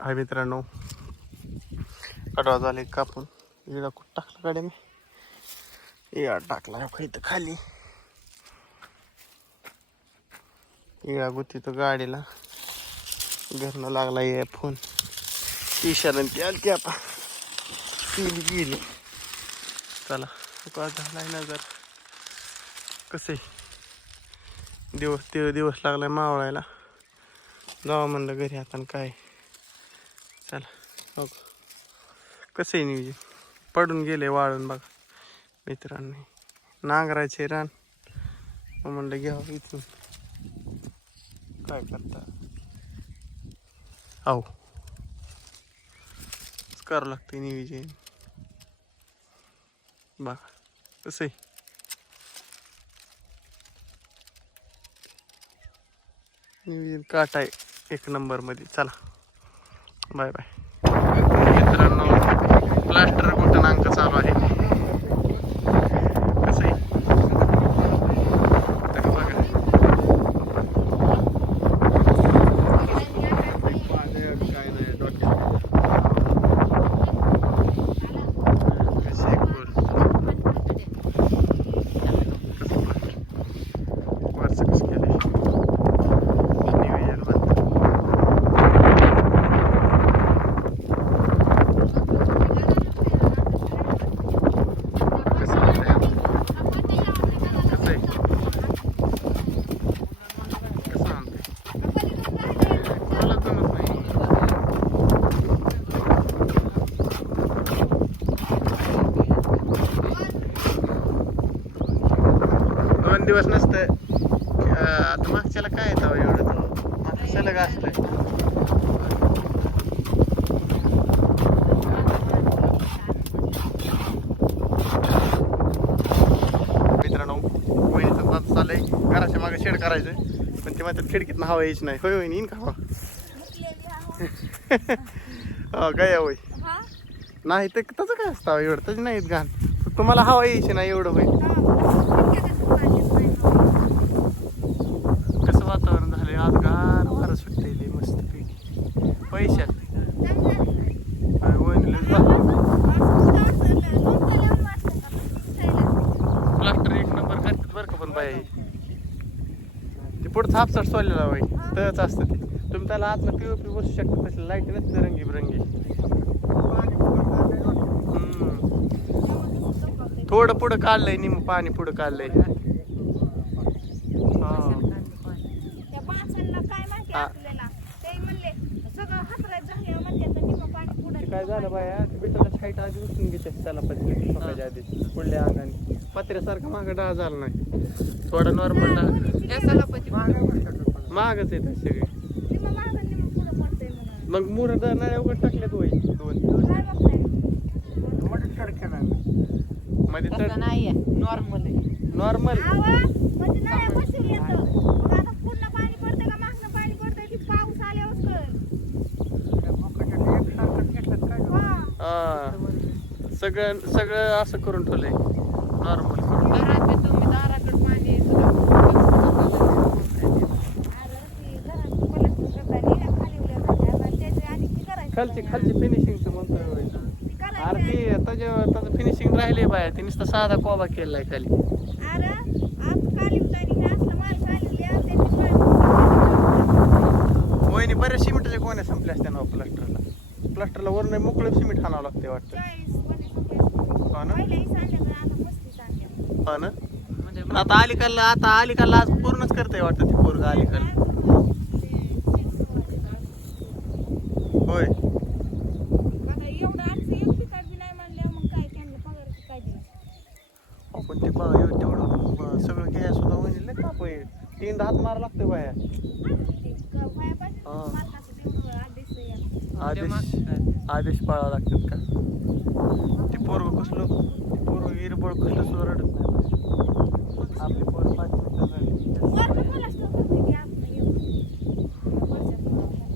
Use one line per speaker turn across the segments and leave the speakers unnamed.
हाय मित्रांनो. कडवा झाले कापून इकडं कुठं टाकलं गाड्या मी इळा टाकला हो इथं खाली. इळा गुती तो गाडीला. घरनं लागला ये फोन. इशारा ती आली की आता. गेली गेली. चला झाला झालाय ना जर कसे दिवस ते दिवस लागलाय मावळायला. जावा म्हणलं घरी आता आणि काय? हो कसं आहे नियोजन? पडून गेले वाळून बघा. मित्रांनी नांगरायचे रान. मग म्हणलं घ्यावं इथून. काय करता? आहो. करावं लागतं नियोजन. बघा कसं आहे? नियोजन काट आहे एक नंबरमध्ये. चला. बाय बाय मित्रांनो प्लास्टर कुठं अंक चालू आहे कसं आहे तर बघा काय नाही डोक्यात कशी आहे गोल कसं बघ. वरचं कसं केलंय नियोजनबद्दल कसं वाटतंय कसं आहे कसं आणतंय मला जमत नाही दोन दिवस नसतं आता मागच्याला काय येतं एवढं मागचं सलग चाललंय. घराच्या मागे शेड करायचं पण ते म्हणतात खिडकीतनं हवा यायची नाही. होय वहिनी येईन का हवा? हो काय होय. नाही तर तसं काय असतं एवढं. तसं नाहीत घाण. तुम्हाला हवा यायची नाही एवढं होईल वहिनीला प्लास्टर एक नंबर करतात बरं का पण बाई. ते पुढं थापसाट सोडलेला बाई. तच असतं ते. तुम्ही त्याला आतनं पी पी बसू शकता तसले लाइट नसते रंगी बिरंगी. थोडं पुढं काढलंय निम पाणी पुढं काढलंय. हा.
काय झालं
बाया? ते बिटाला छाईट आधी उचलून घ्यायचे त्याला पत्रे सकाळच्या आधी. पुढल्या अंगाने. पत्र्यासारखा मागं डाळ झाला नाही. थोडा नॉर्मल डाळ मागच येतात सगळे
मागं
मुर नळ्या उघड टाकल्यात वय दोन.
काय
बघतायमध्ये तर
नाही नॉर्मल आहे.
नॉर्मल
आवा म्हणजे नळ्या बसून येतं मग आता पुन्हा पाणी पडतंय का मागणं पाणी पडतंय ती पाऊस आल्यावर कळ हा.
सगळं सगळं असं करून ठेवलंय. नॉर्मल
अरे
खालची खालची फिनिशिंगचं म्हणतोय अरे
ती
अरे त्याच्या त्याचं फिनिशिंग राहिले बाया. ती नुसता साधा कोबा केलाय खाली.
अरे आज माल
वहिनी बऱ्याच सिमेंटच्या कोण्या संपल्या असत्या ना प्लास्टरला प्लास्टरला वरून मोकळं सिमेंट हाणावं लागते वाटतं. हा ना?
आता
हा ना?
म्हणजे
आता अलीकडला आता अलीकडला आज पूर्णच करतंय वाटतं ती पोरग अलीकडला. होय.
नाही दिलं
आपण ते बा तेवढं सगळं सुद्धा ताप आहे. तीन हात मारा लागतोय बाया.
क-
हा.
आदेश.
आदेश पाळावा लागतात का? ते पोरग कसलं? ते पोरग इरबळ कसलं सुद्धा रडत नाही. आपली पोरं पाच मिनिटं.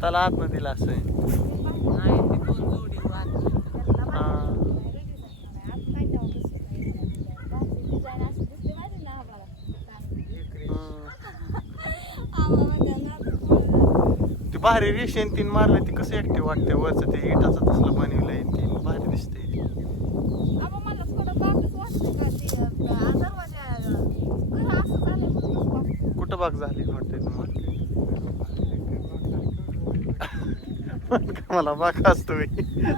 त्याला आतनं दिलं असं
ते पाहून
नाही ते दोन जोडी वाद
त्यांना
हा.
माहिती नाही, वेगळीच असणार आहे. आज काय तेव्हा कसं काय भाजी डिझाईन अशी दिसते माहिती ना आम्हाला.
हम्म.
आम्हाला म्हणतात ना,
भारी रेशन तीन मारलं ती कसं ऍक्टिव्ह वाटते वरचं? ते इटाचं तसलं बनवलंय तीन भारी दिसतंय.
अबा मला थोडं बापच वाटतं का ते अं, दरवाजा घर असं झालंय म्हणून कसं वाटतं.
कुठं बाग झाली वाटतंय तुम्हाला? मला बाग असतो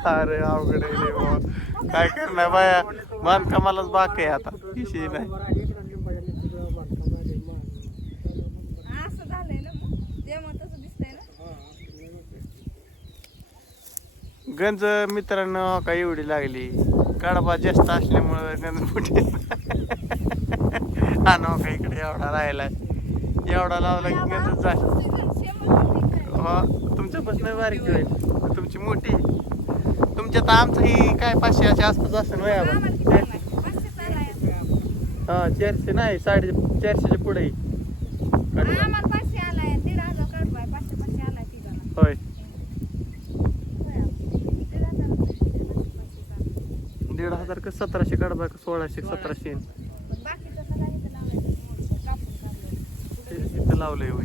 अरे अवघड आहे. काय करणार बाया? बांधकामालाच बाक आहे आता. विषय नाही
असं झालंय ना मग जेव्हा तसं दिसतंय ना
गंज मित्रांनो का एवढी लागली. कडबा जास्त असल्यामुळं गंज कुठे हा नो का इकडे एवढा राहिला एवढा लावला की गंज झाली हो तुमच्यापासून बारीक होईल. तुमची मोठी. तुमच्या आमचं ही काय पाचशेच्या आसपास असेल वया हा चारशे नाही साडे चारशेच्या पुढे. सतराशे काढबा का सोळाशे सतराशे.
इथं लावलंय
होय.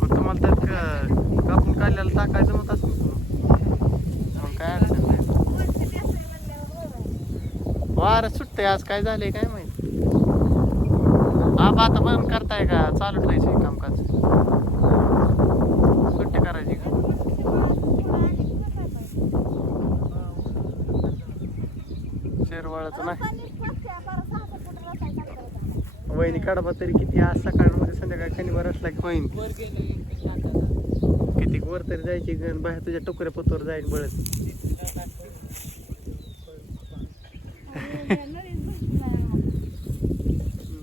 मग तुम्हाला त्यात का- कापून काढल्याला टाकायचं मग असं मग काय अडचण नाही. वार सुटतंय आज काय झालंय काय माहिती? आप आता बंद करताय का? चालू ठेवायचे कामकाज सुट्टी करायची का
मस्तीच्या बाळाचं थोडं आणि पुढं काय पाहिजे?
शेरवाळाचं नाही
रसानीच फटक्या, बरं सहा सात फुट रसायला टाकलं होतं.
वहिनी काढबा तरी किती आज सकाळमध्ये संध्याकाळी खाली बरं असला की
लाखाचा.
किती वर तरी जायची गण बाहेर तुझ्या टोकऱ्या पतोर जाईल बळत.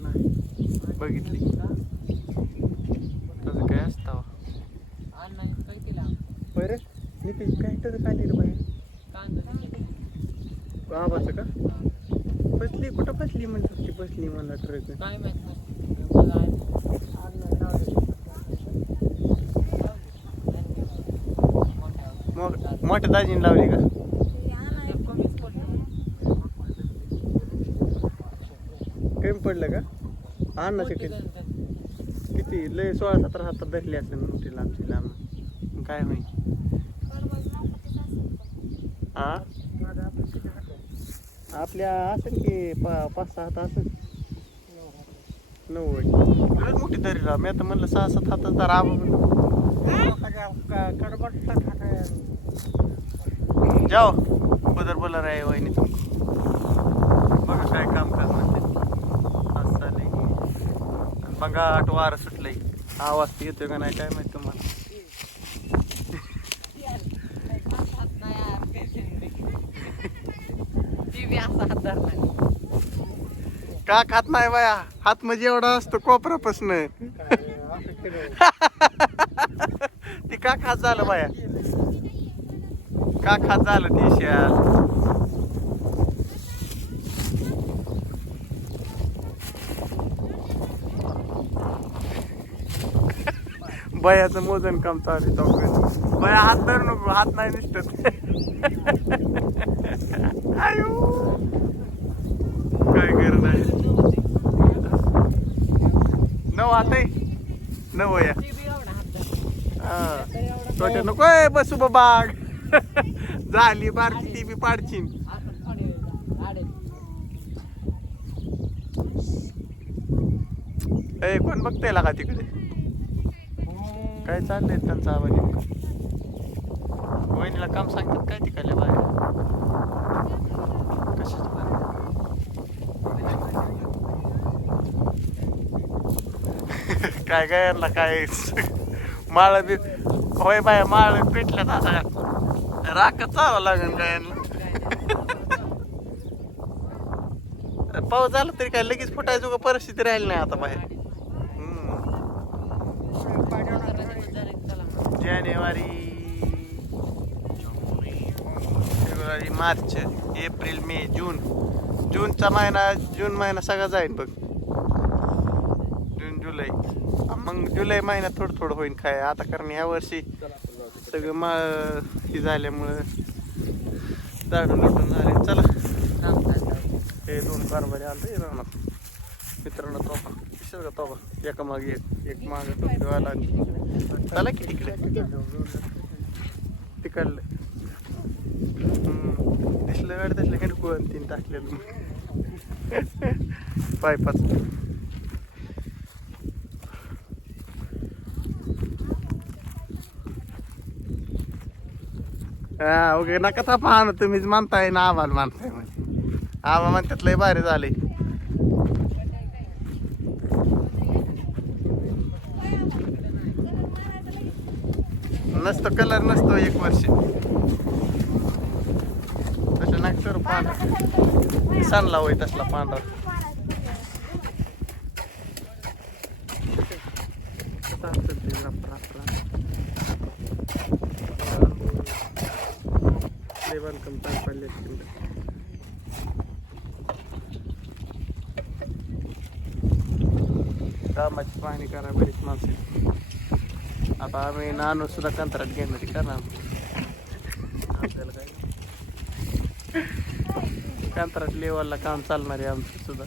नाही बघितली तसं काय असतं
काय?
बरं नितीश काय तर खाली रे बाहेर. आबाचं का फसली मला ट्रक
काय माहीत नाही.
मोठ्या दाजीने लावली का. कमी पडलं का अन्नाचे किती. किती लय सोळा सतरा हातात धरली असेल मोठी लांबची लांब काय होईल
कडबाचं नाव का ते सासू?
हा आपल्या असेल की पा पाच सहा हात नऊ मोठी धरी राव मी आता म्हणलं सहा सात हातात तर म्हणलं जाओ. बदर बोला रे वहिनी तुम बघा काय काम कर म्हणते की. आणि बघा आठ वारं सुटलंय. आवाज येतोय का नाही काय माहिती तुम्हाला
हात नाही यार, टेन्शन नाही. ती बी असा हात धरला.
का खात नाही बाया? हात म्हणजे एवढा असतो कोपरापासून. ती का खात झालं बाया? का खात झालं ती शाल बयाचं मोजन काम चालू चौकन बया हात धरू नको हात नाही निसत आयु! काय करणार? नऊ हात आहे नऊ या.
ती बी एवढा हात धरला.
छोटे नको बसू बाग. झाली बारकी ती बी पाडचीन. ए कोण बघताय का तिकडे? काय चाललंय त्यांचा आवाज? वहिनीला काम सांगतात काय तिकडल्या बाहेर? कशाच काय काय काय? माळ बी होय बाय माळ पेटल्यात आता. राखत चालावं लागेल गायांना यांना? पाऊस झाला तरी काय लगेच फुटायचं का परिस्थिती राहिली नाही आता बाहेर. हम्म.
चला
जानेवारी. फेब्रुवारी मार्च एप्रिल मे जून. जूनचा महिना जून महिना सगळा जाईल बघ. जून जुलै. मग जुलै महिन्यात थोडं थोडं होईल काय. आता कारण ह्या वर्षी सगळं मा हे झाल्यामुळं झाडून लुटून झाले. चला. हे दोन कारभारी आलं राहणार मित्रांनो तो विसर का तो एका मागे एक एक मागे टोपी आला चला की तिकडे. तिकडलं. दिसलं गाडी दिसलं गाडी कोण तीन टाकलेलं. पायपाच हा ओके नका था पाहणं तुम्हीच मानताय ना आम्हाला मानताय म्हणजे. आम्हा म्हणतात लय भारी झाले. नसतो कलर नसतो एक वर्ष. तसं नाही पांढरा सांडला होय तसला पांढरा कसं असतं ते रप रप रप. लय बांधकाम चांगलं पडले कामाची पाहणी करा बरीच माणसं. आता आम्ही नानू सुद्धा कंत्राट घेणार आहे करणार आपल्याला काय? कंत्राट लेवलला काम चालणार आहे आमचं सुद्धा.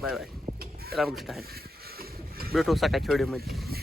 Bye bye. रामकृष्ण आहे. भेटू सकाळच्या व्हिडिओमध्ये.